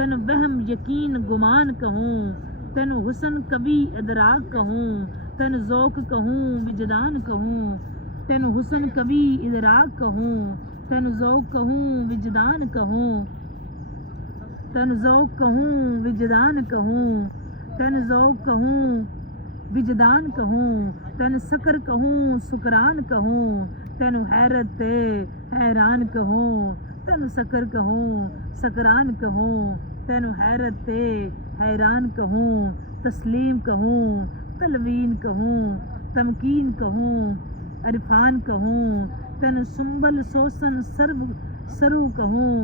تینو وہم یقین گمان کہوں، تینو حسن کبھی ادراک کہوں، تینو ذوق کہوں وجدان کہوں، تینو حسن کبھی ادراک کہوں، تینو ذوق کہوں وجدان کہوں، تینو ذوق کہوں وجدان کہوں، تینو ذوق کہوں وجدان کہوں، تینو سکر کہوں سکران کہوں، تینو حیرت تے حیران کہوں، تینو سکر کہوں سکران کہوں، تینو حیرت تے حیران کہوں، تسلیم کہوں تلوین کہوں، تمکین کہوں عرفان کہوں، تینو سنبل سوسن سرو کہوں،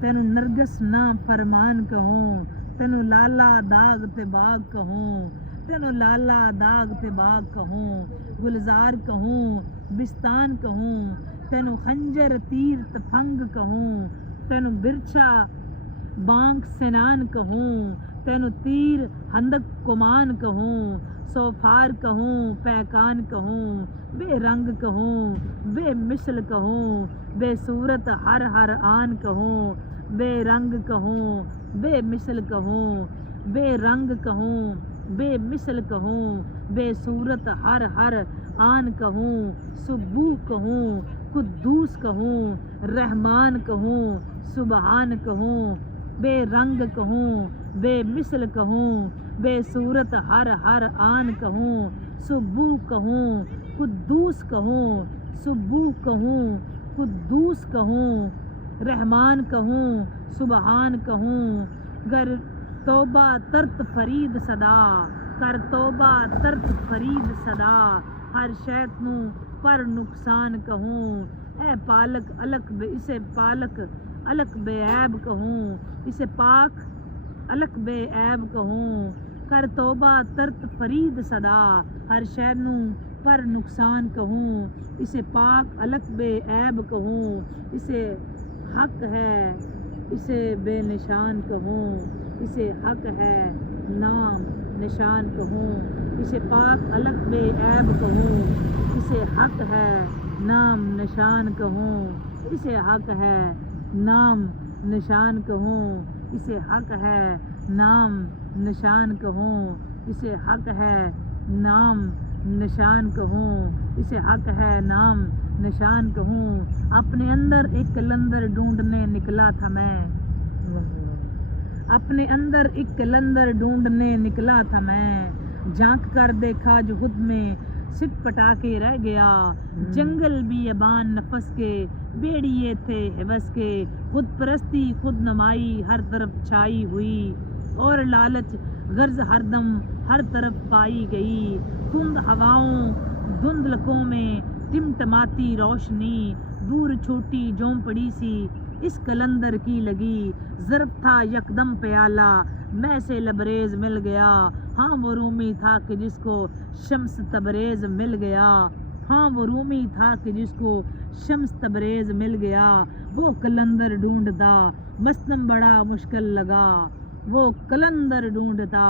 تینو نرگس نا فرمان کہوں، تینو لالا داغ تے باغ کہوں، تینو لالا داغ تے باغ کہوں، گلزار کہوں بستان کہوں، تینو خنجر تیر تفنگ کہوں، تینو برچھا بانک سنان کہوں، تینو تیر ہندک کمان کہوں، سوفار کہوں پیکان کہوں، بے رنگ کہوں بے مثل کہوں، بے صورت ہر ہر آن کہوں، بے رنگ کہوں بے مثل کہوں، بے رنگ کہوں بے مثل کہوں، بے صورت ہر ہر آن کہوں، سبوح کہوں قدوس کہوں، رحمان کہوں سبحان کہوں، بے رنگ کہوں بے مثل کہوں، بے صورت ہر ہر آن کہوں، سبوح کہوں قدوس کہوں، سبوح کہوں قدوس کہوں، رحمان کہوں سبحان کہوں، گر توبہ ترت فرید صدا، کر توبہ ترت فرید صدا، ہر شیط نوں پر نقصان کہوں، اے پالک الک اسے پالک الک بے عیب کہوں، اسے پاک الک بے عیب کہوں، کر توبہ ترت فرید صدا، ہر شے نوں پر نقصان کہوں، اسے پاک الک بے عیب کہوں، اسے حق ہے اسے بے نشان کہوں، اسے حق ہے نام نشان کہوں، اسے پاک الک بے عیب کہوں، اسے حق ہے نام نشان کہوں، اسے حق ہے نام نشان کہوں، اسے حق ہے نام نشان کہوں، اسے حق ہے نام نشان کہوں، اسے حق ہے نام نشان کہوں، اپنے اندر ایک کلندر ڈھونڈنے نکلا تھا میں، اپنے اندر ایک کلندر ڈھونڈنے نکلا تھا میں، جھانک کر دیکھا جو خود میں سٹ پٹا کے رہ گیا، جنگل بیابان نفس کے بیڑیے تھے حوث کے، خود پرستی خود نمائی ہر طرف چھائی ہوئی، اور لالچ غرض ہر دم ہر طرف پائی گئی، تند ہواؤں دھندلکوں میں ٹمٹماتی روشنی، دور چھوٹی جھونپڑی سی اس کلندر کی لگی، ظرف تھا یکدم پیالہ میں سے لبریز مل گیا، ہاں وہ رومی تھا کہ جس کو شمس تبریز مل گیا، ہاں وہ رومی تھا کہ جس کو شمس تبریز مل گیا، وہ کلندر ڈھونڈتا مستم بڑا مشکل لگا، وہ کلندر ڈھونڈتا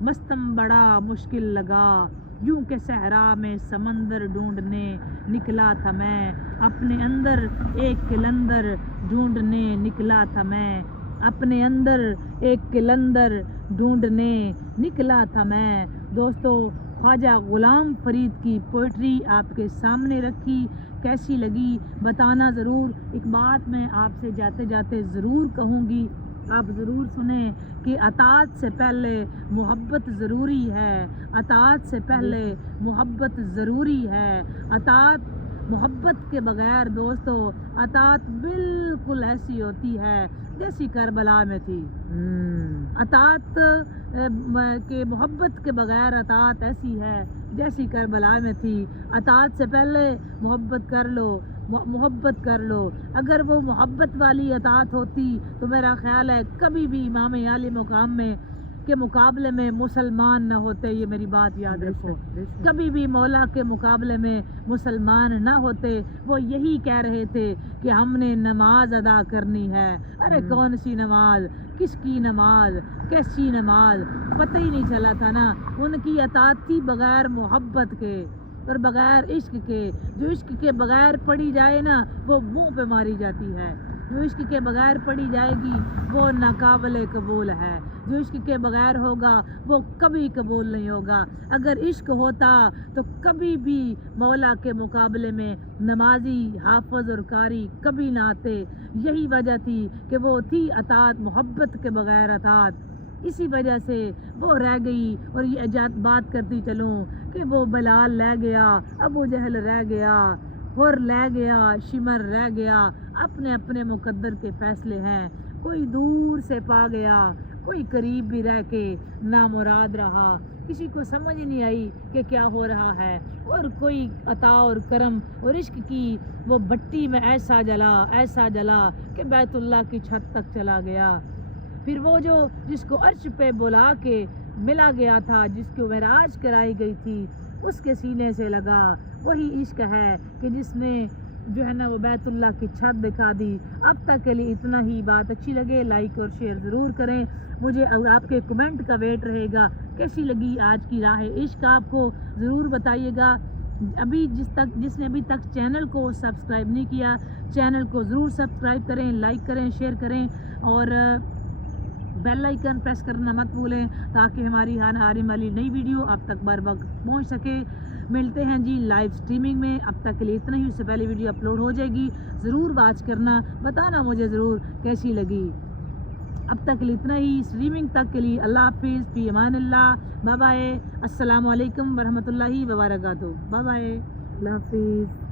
مستم بڑا مشکل لگا، یوں کہ صحرا میں سمندر ڈھونڈنے نکلا تھا میں، اپنے اندر ایک کلندر ڈھونڈنے نکلا تھا میں، اپنے اندر ایک کلندر ڈھونڈنے نکلا تھا میں۔ دوستو، خواجہ غلام فرید کی پوئٹری آپ کے سامنے رکھی، کیسی لگی بتانا ضرور۔ ایک بات میں آپ سے جاتے جاتے ضرور کہوں گی، آپ ضرور سنیں کہ اطاعت سے پہلے محبت ضروری ہے، اطاعت سے پہلے محبت ضروری ہے، اطاعت محبت کے بغیر دوستو اطاعت بالکل ایسی ہوتی ہے جیسی کربلا میں تھی، اطاعت کے محبت کے بغیر اطاعت ایسی ہے جیسی کربلا میں تھی۔ اطاعت سے پہلے محبت کر لو، محبت کر لو، اگر وہ محبت والی اطاعت ہوتی تو میرا خیال ہے کبھی بھی امام عالی مقام میں کے مقابلے میں مسلمان نہ ہوتے، یہ میری بات یاد رکھو، کبھی بھی مولا کے مقابلے میں مسلمان نہ ہوتے۔ وہ یہی کہہ رہے تھے کہ ہم نے نماز ادا کرنی ہے، ارے کون سی نماز، کس کی نماز، کیسی نماز، پتہ ہی نہیں چلا تھا نا۔ ان کی اطاعت تھی بغیر محبت کے اور بغیر عشق کے، جو عشق کے بغیر پڑھی جائے نا وہ منہ پہ ماری جاتی ہے۔ جو عشق کے بغیر پڑھی جائے گی وہ ناقابل قبول ہے، جو عشق کے بغیر ہوگا وہ کبھی قبول نہیں ہوگا۔ اگر عشق ہوتا تو کبھی بھی مولا کے مقابلے میں نمازی، حافظ اور قاری کبھی نہ آتے۔ یہی وجہ تھی کہ وہ تھی اطاعت محبت کے بغیر اطاعت، اسی وجہ سے وہ رہ گئی۔ اور یہ بات کرتی چلوں کہ وہ بلال رہ گیا، ابو جہل رہ گیا، حر رہ گیا، شمر رہ گیا، اپنے اپنے مقدر کے فیصلے ہیں۔ کوئی دور سے پا گیا، کوئی قریب بھی رہ کے نامراد رہا، کسی کو سمجھ نہیں آئی کہ کیا ہو رہا ہے، اور کوئی عطا اور کرم اور عشق کی وہ بھٹی میں ایسا جلا کہ بیت اللہ کی چھت تک چلا گیا۔ پھر وہ جس کو عرش پہ بلا کے ملا گیا تھا، جس کو معراج کرائی گئی تھی، اس کے سینے سے لگا وہی عشق ہے کہ جس نے جو ہے نا وہ بیت اللہ کی چھت دکھا دی۔ اب تک کے لیے اتنا ہی۔ بات اچھی لگے لائک اور شیئر ضرور کریں، مجھے آپ کے کمنٹ کا ویٹ رہے گا۔ کیسی لگی آج کی راہ عشق آپ کو ضرور بتائیے گا۔ جس نے ابھی تک چینل کو سبسکرائب نہیں کیا، چینل کو ضرور سبسکرائب کریں، لائک کریں، شیئر کریں، اور بیل آئیکن پریس کرنا مت بھولیں تاکہ ہماری آنے والی نئی ویڈیو اب تک بر وقت پہنچ سکے۔ ملتے ہیں جی لائیو سٹریمنگ میں، اب تک کے لیے اتنا ہی۔ اس سے پہلے ویڈیو اپلوڈ ہو جائے گی، ضرور واچ کرنا، بتانا مجھے ضرور کیسی لگی۔ اب تک کے لیے اتنا ہی، سٹریمنگ تک کے لیے اللہ حافظ، فی امان اللہ، بائے بائے، السلام علیکم ورحمۃ اللہ وبرکاتہ، بائے بائے، اللہ حافظ۔